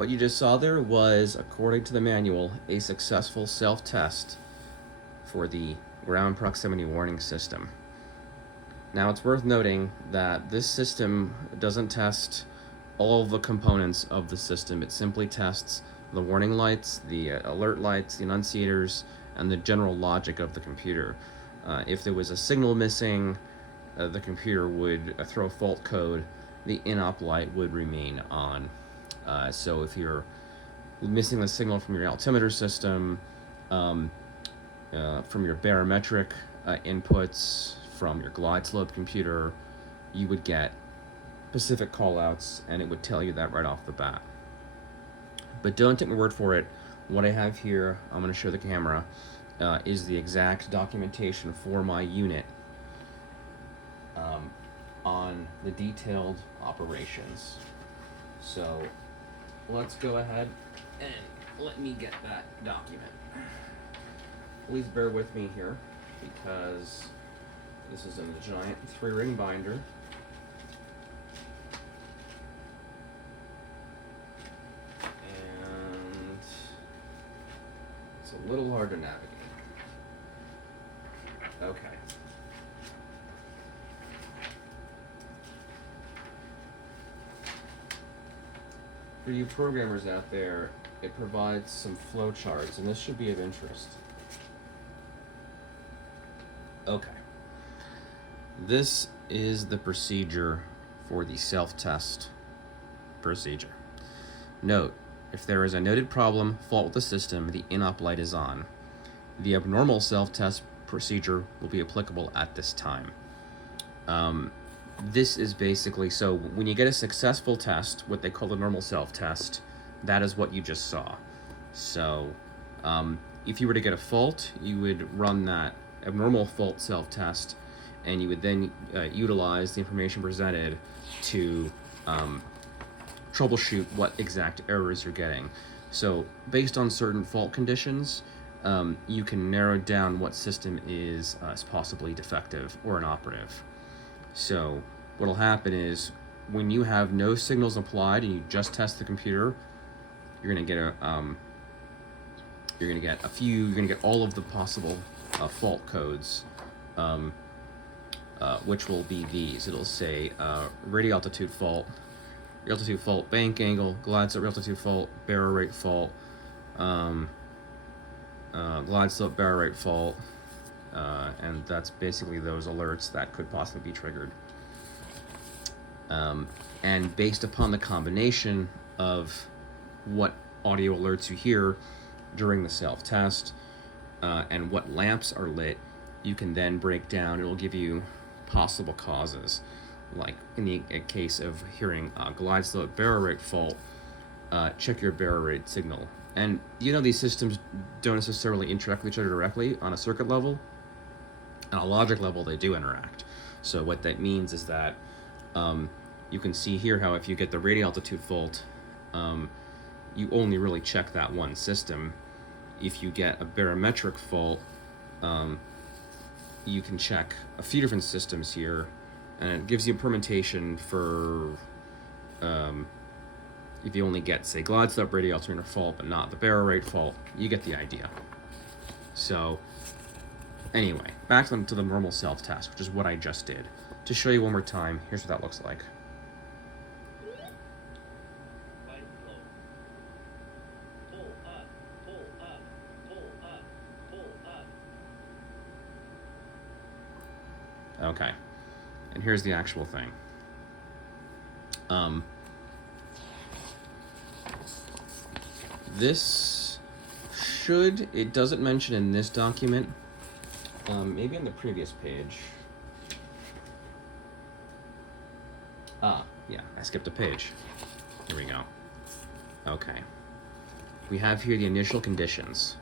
What you just saw there was, according to the manual, a successful self-test for the ground proximity warning system. Now, it's worth noting that this system doesn't test all of the components of the system. It simply tests the warning lights, the alert lights, the annunciators, and the general logic of the computer. If there was a signal missing, the computer would throw fault code. The in-op light would remain on. So if you're missing the signal from your altimeter system, from your barometric inputs, from your glide slope computer, you would get specific callouts, and it would tell you that right off the bat. But don't take my word for it. What I have here, I'm going to show the camera, is the exact documentation for my unit on the detailed operations. So let's go ahead and let me get that document. Please bear with me here, because this is in a giant 3-ring binder. And it's a little hard to navigate. Okay. For you programmers out there, it provides some flowcharts, and this should be of interest. Okay. This is the procedure for the self-test procedure. Note, if there is a noted problem, fault with the system, the in-op light is on. The abnormal self-test procedure will be applicable at this time. This is basically, so when you get a successful test, what they call the normal self-test, that is what you just saw. So if you were to get a fault, you would run that abnormal fault self-test, and you would then utilize the information presented to troubleshoot what exact errors you're getting. So based on certain fault conditions, you can narrow down what system is possibly defective or inoperative. So what'll happen is, when you have no signals applied and you just test the computer, you're gonna get all of the possible fault codes, which will be these. It'll say radio altitude fault, bank angle, glide slope altitude fault, barrel rate fault, glide slope barrel rate fault, and that's basically those alerts that could possibly be triggered. And based upon the combination of what audio alerts you hear during the self-test and what lamps are lit, you can then break down. It will give you possible causes. Like in the case of hearing glide slope barrel rate fault, check your barrel rate signal. And these systems don't necessarily interact with each other directly on a circuit level. On a logic level, they do interact. So what that means is that you can see here how if you get the radio altitude fault, you only really check that one system. If you get a barometric fault, you can check a few different systems here, and it gives you a permutation for if you only get, say, glide slope radio alternator fault but not the barrel rate fault. You get the idea. So anyway, back to the normal self-test, which is what I just did. To show you one more time, here's what that looks like. Okay, and here's the actual thing. This it doesn't mention in this document, maybe on the previous page. Yeah, I skipped a page. Here we go. Okay. We have here the initial conditions.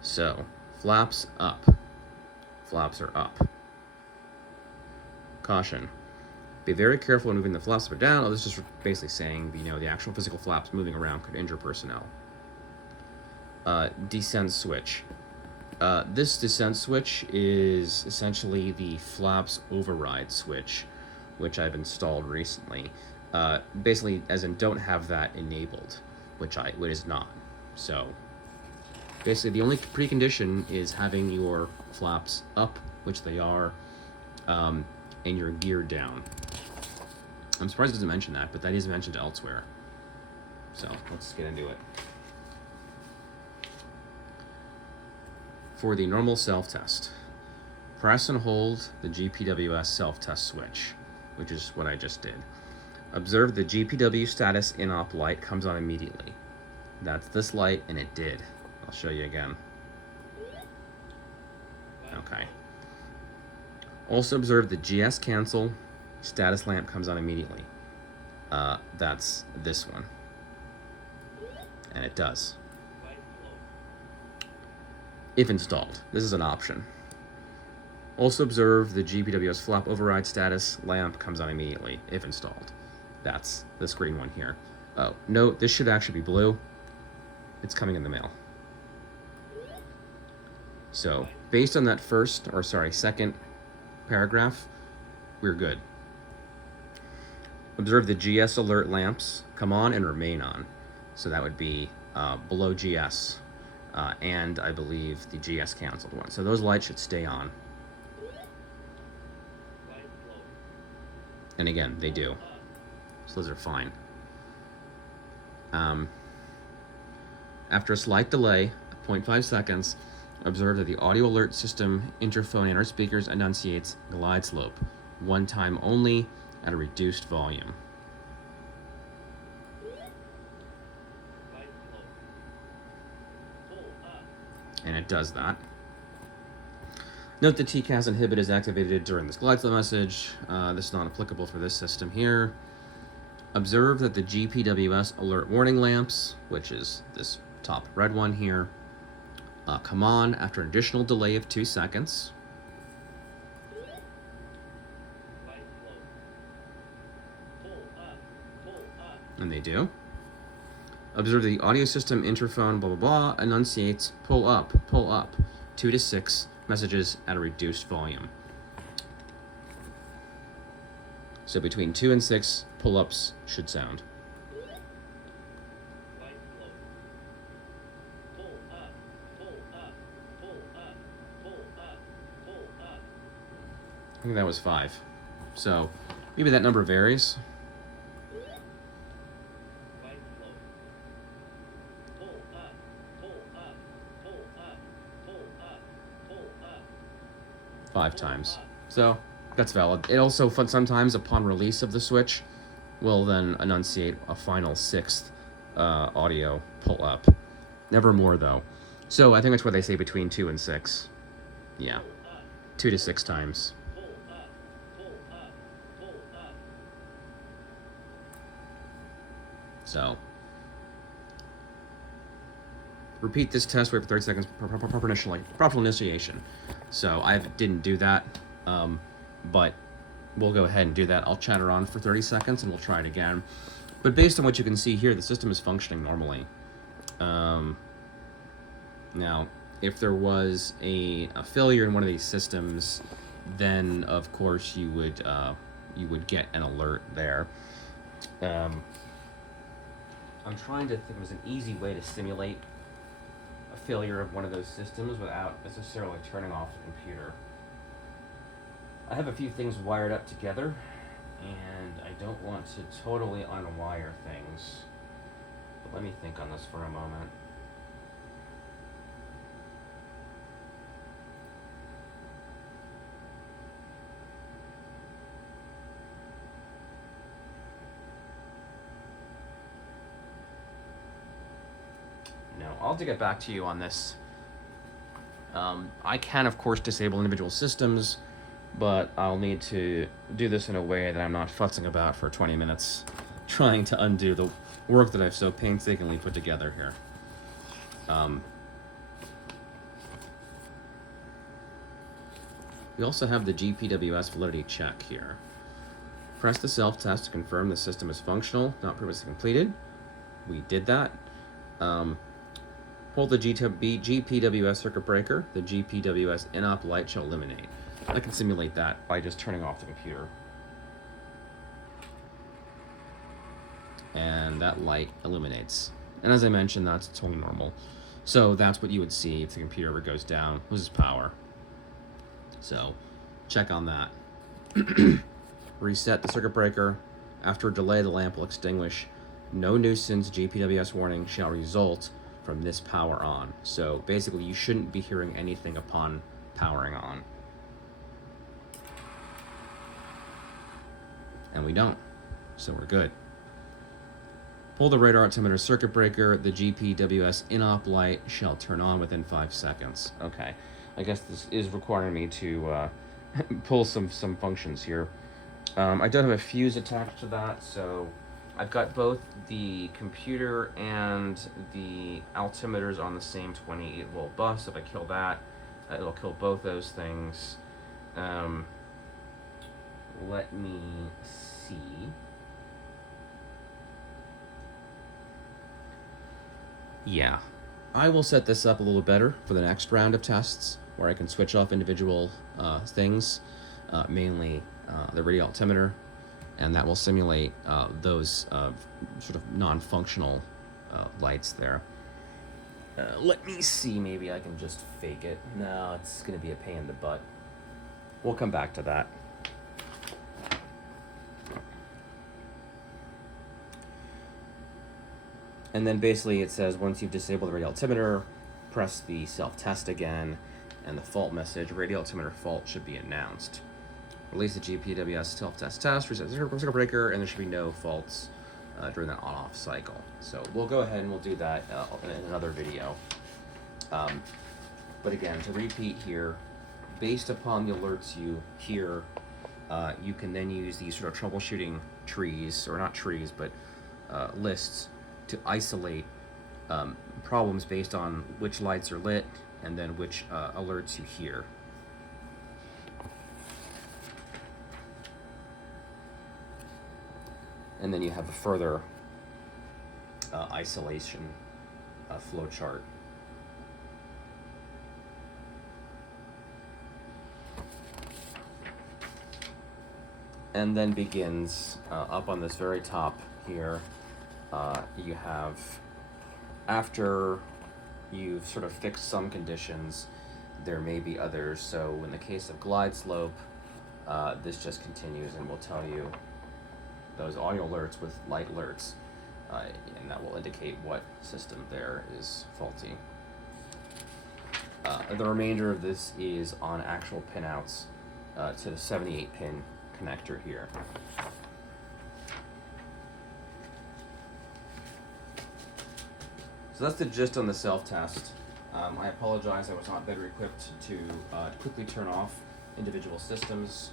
So, flaps up. Flaps are up. Caution. Be very careful when moving the flaps up or down. Oh, this is just basically saying, the actual physical flaps moving around could injure personnel. Descent switch. This descent switch is essentially the flaps override switch, which I've installed recently. Basically, as in, don't have that enabled. which is not. So basically the only precondition is having your flaps up, which they are, and your gear down. I'm surprised it doesn't mention that, but that is mentioned elsewhere. So let's get into it. For the normal self-test, press and hold the GPWS self-test switch, which is what I just did. Observe the GPW status in-op light comes on immediately. That's this light, and it did. I'll show you again. Okay. Also observe the GS cancel status lamp comes on immediately. That's this one. And it does. If installed. This is an option. Also observe the GPWS flap override status lamp comes on immediately, if installed. That's this green one here. Oh, note, this should actually be blue. It's coming in the mail. So, based on that second paragraph, we're good. Observe the GS alert lamps come on and remain on. So that would be below GS, and I believe the GS canceled one. So those lights should stay on. And again, they do. So those are fine. After a slight delay, 0.5 seconds, observe that the audio alert system interphone in our speakers enunciates glide slope, one time only at a reduced volume. And it does that. Note the TCAS inhibit is activated during this glide slope message. This is not applicable for this system here. Observe that the GPWS alert warning lamps, which is this top red one here, come on after an additional delay of 2 seconds. And they do. Observe the audio system interphone blah blah blah enunciates pull up, 2 to 6 messages at a reduced volume. So between 2 and 6 pull-ups should sound. I think that was 5. So maybe that number varies. Five times. So that's valid. It also sometimes upon release of the switch will then enunciate a final 6th audio pull up. Never more though. So I think that's what they say between 2 and 6. Yeah. 2 to 6 times. So repeat this test, wait for 30 seconds, proper initiation. So I didn't do that, but we'll go ahead and do that. I'll chatter on for 30 seconds and we'll try it again. But based on what you can see here, the system is functioning normally. Now, if there was a failure in one of these systems, then of course you would get an alert there. I'm trying to think of an easy way to simulate a failure of one of those systems without necessarily turning off the computer. I have a few things wired up together, and I don't want to totally unwire things. But let me think on this for a moment. I'll have to get back to you on this. I can, of course, disable individual systems, but I'll need to do this in a way that I'm not futzing about for 20 minutes, trying to undo the work that I've so painstakingly put together here. We also have the GPWS validity check here. Press the self-test to confirm the system is functional, not previously completed. We did that. Pull the GPWS circuit breaker. The GPWS in-op light shall eliminate. I can simulate that by just turning off the computer. And that light illuminates. And as I mentioned, that's totally normal. So that's what you would see if the computer ever goes down, loses power. So check on that. Reset the circuit breaker. After a delay, the lamp will extinguish. No nuisance GPWS warning shall result from this power on. So basically, you shouldn't be hearing anything upon powering on. And we don't, so we're good. Pull the radar altimeter circuit breaker. The GPWS in-op light shall turn on within 5 seconds. Okay, I guess this is requiring me to pull some functions here. I don't have a fuse attached to that, so I've got both the computer and the altimeters on the same 28 volt bus. If I kill that, it'll kill both those things. Let me see. Yeah, I will set this up a little better for the next round of tests, where I can switch off individual things, mainly the radio altimeter, and that will simulate those sort of non-functional lights there. Let me see, maybe I can just fake it. No, it's going to be a pain in the butt. We'll come back to that. And then basically it says once you've disabled the radio altimeter, press the self-test again, and the fault message, radio altimeter fault, should be announced. Release the GPWS self-test test, reset the circuit breaker, and there should be no faults during that on-off cycle. So we'll go ahead and we'll do that in another video. But again, to repeat here, based upon the alerts you hear, you can then use these sort of troubleshooting trees, or not trees, but lists, to isolate problems based on which lights are lit and then which alerts you hear. And then you have a further isolation flowchart. And then begins up on this very top here. You have, after you've sort of fixed some conditions, there may be others. So in the case of glide slope, this just continues and will tell you those audio alerts with light alerts, and that will indicate what system there is faulty. The remainder of this is on actual pinouts to the 78 pin connector here. So that's the gist on the self-test. I apologize I was not better equipped to quickly turn off individual systems.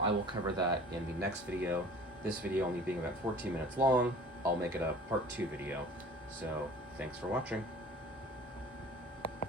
I will cover that in the next video. This video only being about 14 minutes long, I'll make it a part 2 video. So thanks for watching.